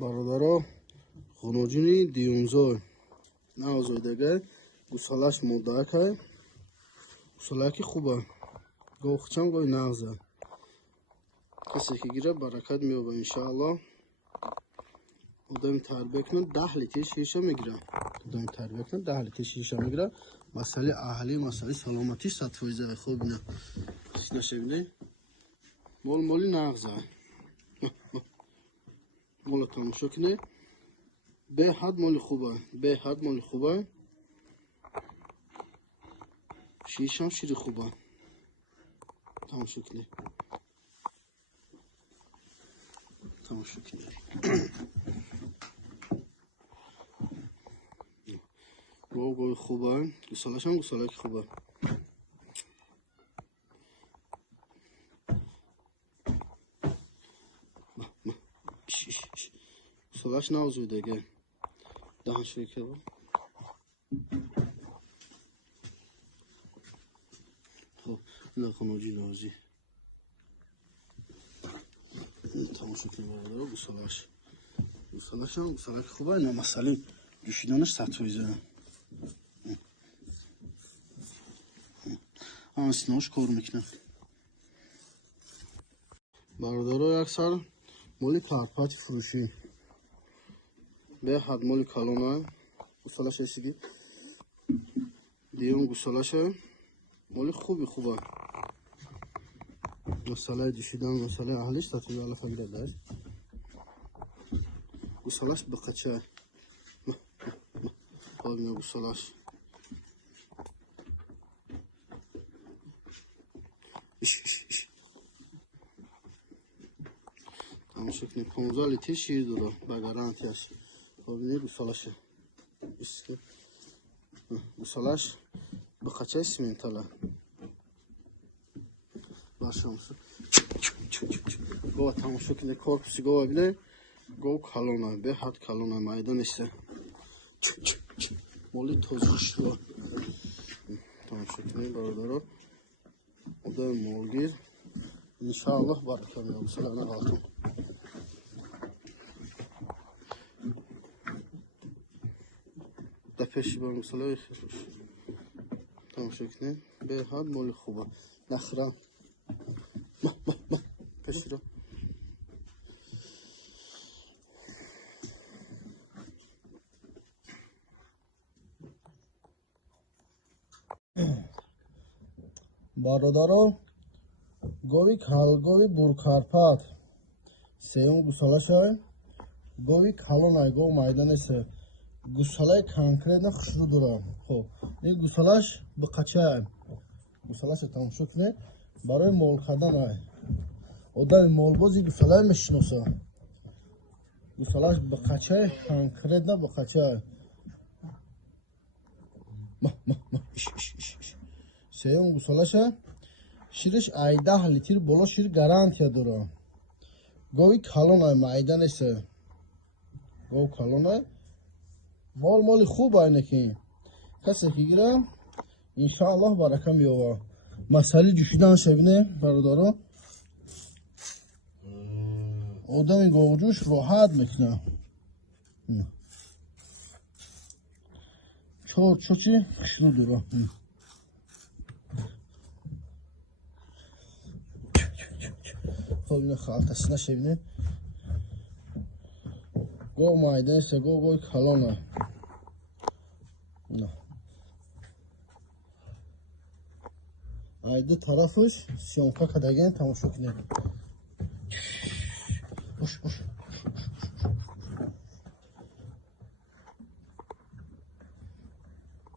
برادرها خونوجینی دیونزوی نازوی دیگه گوسالاش مدعا که گوسالاکی خوبه گوخچم گوی نغزه کسی که گیره برکت میوبه انشاءالله دایم تربیه کنن 10 لیتر شیشه میگیره دایم تربیه کنن 10 لیتر شیشه میگیره مسئله اهلی مسئله سلامتیش 100% خوب نه نشه بینه مالی نغزه مال تماشا کنه به حد مال خوبه شیش هم شیر خوبه تماشا کنه گوی خوبه گوسالاش هم گوسالاک خوبه گوسالاش نوزوی دیگه دهان شوی که با خب این خانوجی نوزی تماشا کنه برادر گوسالاش هم گوسالاک خوبه نه مسئله جوشیدنش 100%. سینه‌اش کار میکنه برادرها اکثر مالی پرپات فروشی به حد مالی کلونه گوسالاش رسیدی دیون گوسالاش مالی خوبه مسئله جوشیدن مسئله اهلیش 100% فقیره داشت گوسالاش بقچه ببینه گوسالاش تماشا کنید 15 لیتر شیر داره به گارانتی است ببینید گوسالاش بقچه سیمنتاله باشمسو گوه تماشا کنید کارپسی گوه ببینید گوه کلونه به حد کلونه مایدان است مالی توزیش رو تماشا کنید برادرها خدای مولگیر انشاءالله برکت می‌یابه سلام علیکم دپشی با مسئله خیلیش تماشا کنید به حد مالی خوبه نخرم پشی رو برادرها گوی برکارپات سیون گوسالاش های گوی کلون های گوی مایدان است گوسالای کنکریت خوشرو داره خب این گوسالاش به قچه های گوسالاش تماشا کنه برای مول کردن های آدم مولبازی گوسالای میشناسه گوسالاش به قچه های کنکریت نه به قچه های سیون گوسالاش شیرش 10 لیتر بالا شیر گارانتیا داره گوی کلون های مایدان است گوی کلون های مال خوب اینه که کسی که گیره انشاءالله برکه میوه مسئله جوشیدن شبینه برادرها آدم گوجوش راحت میکنه چوچی خشلو داره خب اینه خالتسینه شبینه گو مایدن است گوی کلانه ayda tarafış syomka kadar tamaşa etkiler. Boş.